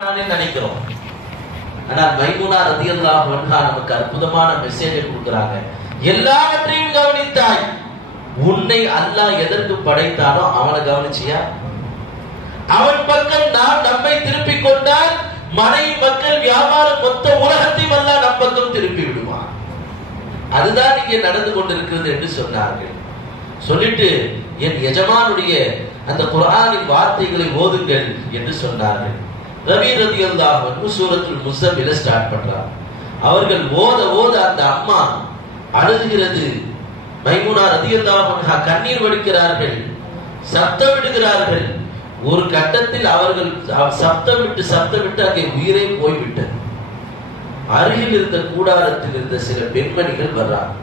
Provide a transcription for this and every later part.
நினைக்கிறோம். ஆனால் மைமுனா ரலியல்லாஹு அன்ஹா நமக்கு அற்புதமான மெசேஜ் கொடுக்குறாங்க. எல்லாவற்றையும் கவனித்தாய், உன்னை அல்லாஹ் எதற்கு படைத்தானோ அவனை கவனிச்சியா? அவன் பக்கம் நாம் நம்மை திருப்பிக் கொண்டால் மனைவி மக்கள் வியாபாரம் மொத்த உலகத்தையும் அல்லாஹ் நம் பக்கம் திருப்பி விடுவான். அதுதான் இங்கே நடந்து கொண்டிருக்கிறது என்று சொன்னார்கள். சொல்லிட்டு என் எஜமானுடைய அந்த குர்ஆனின் வார்த்தைகளை ஓதுங்கள் என்று சொன்னார்கள். ரவி ரலியல்லாஹு அன்ஹு சூரத்துல் முஸம்மில ஸ்டார்ட் பண்றார். அவர்கள் ஓத ஓத அந்த அம்மா அழுகிறது. மைமுனா ரலியல்லாஹு அன்ஹா கண்ணீர் வடிக்கிறார்கள், சப்தம் விடுகிறார்கள். ஒரு கட்டத்தில் அவர்கள் சப்தம் விட்டு அங்கே உயிரே போய்விட்டது. அருகில் இருந்த கூடாரத்தில் இருந்த சில பெண்மணிகள் வர்றாங்க.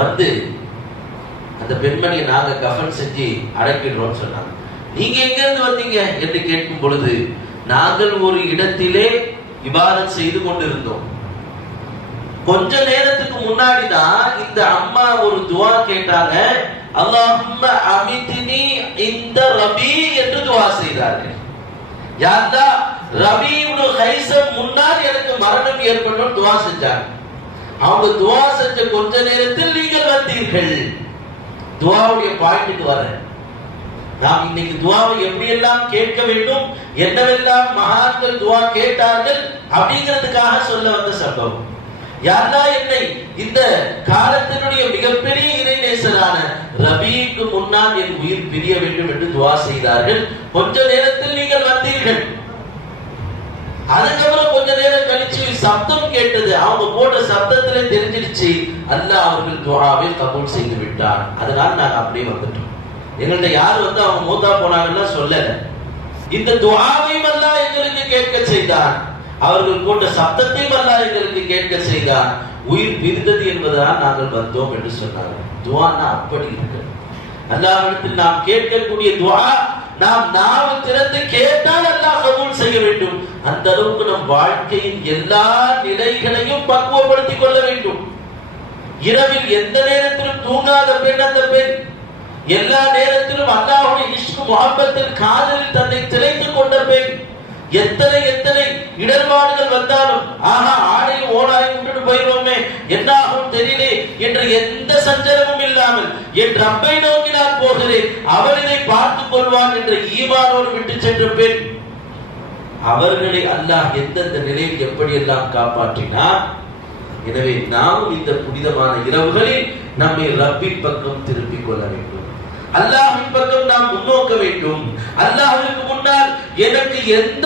வந்து அந்த பெண்மணியை நாங்க கஃன் செஞ்சு அடக்கிடுறோம் சொன்னாங்க. நீங்க எங்க இருந்து வந்தீங்க என்று கேட்கும் பொழுது, நாங்கள் ஒரு இடத்திலே இபாதத் செய்து கொண்டிருந்தோம். கொஞ்ச நேரத்துக்கு முன்னாடி தான் இந்த அம்மா ஒரு துவா கேட்டாங்க. அல்லாஹும்ம அமித்னி இந்த ரபி என்று துவா செய்தார்கள். யா அல்லாஹ், ரபி இப்னு ஹைஸம் முன்னால் எனக்கு மரணம் ஏற்படும் துவா செஞ்சாங்க. அவங்க துவா செஞ்ச கொஞ்ச நேரத்தில் நீங்கள் வந்தீர்கள். துவாவுடைய பாயிண்ட்டுக்கு வரேன். நாம் இன்னைக்கு துவாவை எப்படி எல்லாம் கேட்க வேண்டும், என்னவெல்லாம் மகான்கள் துவா கேட்டார்கள் அப்படிங்கிறதுக்காக சொல்ல வந்த சம்பவம். யாரெல்லாம் என்னை இந்த காலத்தினுடைய மிகப்பெரிய இறைநேசரான ரபிக்கு முன்னால் என் உயிர் பிரிய வேண்டும் என்று துவா செய்தார்கள். கொஞ்ச நேரத்தில் நீங்கள் வந்தீர்கள். அதுக்கப்புறம் கொஞ்ச நேரம் கழிச்சு சப்தம் கேட்டது. அவங்க போட்ட சப்தத்திலே தெரிஞ்சிருச்சு அல்லாஹ் அவர்கள் துஆவை கபூல் செய்து விட்டார். அதனால நாங்க அப்படியே வந்துட்டோம். எங்கள்ட்ட யார் வந்து அவங்க மூத்தா போனாங்கன்னா சொல்லல. இந்த துஆவையும் அல்லாஹ் எங்களுக்கு கேட்க செய்தார். அவர்கள் போட்ட சப்தத்தையும் அல்லாஹ் எங்களுக்கு கேட்க செய்தார். உயிர் பிரிந்தது என்பதால் நாங்கள் வந்தோம் என்று சொன்னார்கள். துஆனா அப்படி இருக்கு. அல்லாஹ்விடத்தில் நாம் கேட்கக்கூடிய துஆ நாம் நாவு திறந்து கேட்டால் அல்லாஹ் கபூல் செய்ய வேண்டும். அந்த அளவுக்கு நம் வாழ்க்கையின் எல்லா நிலைகளையும் பக்குவப்படுத்திக் கொள்ள வேண்டும். இரவில் எந்த நேரத்திலும் தூங்காத பெண் அந்த பெண். எல்லா நேரத்திலும் அல்லாஹ்வுடைய இஷ்க் முஹப்பத்தில் காதலில் தன்னை திளைத்துக் கொண்ட பெண். எத்தனை இடர்பாடுகள் வந்தாலும் ஆஹா ஆடையும் ஓடாயும் விட்டுட்டு போயிடுவோமே, என்ன ஆகும் தெரியலே என்ற எந்த சஞ்சலமும் இல்லாமல் என் ரப்பை நோக்கி நான் போகிறேன், அவர் இதை பார்த்துக் கொள்வான் என்ற ஈமானோடு விட்டு சென்ற பெண். அவர்களை அல்லாஹ் எந்தெந்த நிலையில் எப்படியெல்லாம் காப்பாற்றினார். எனவே நாம் இந்த புனிதமான இரவுகளில் நம்மை ரப்பின் பக்கம் திருப்பிக் கொள்ள வேண்டும். அல்லாஹ்வின் பக்கம் நாம் முன்னோக்க வேண்டும். அல்லாஹ்வுக்கு முன்னால் எனக்கு எந்த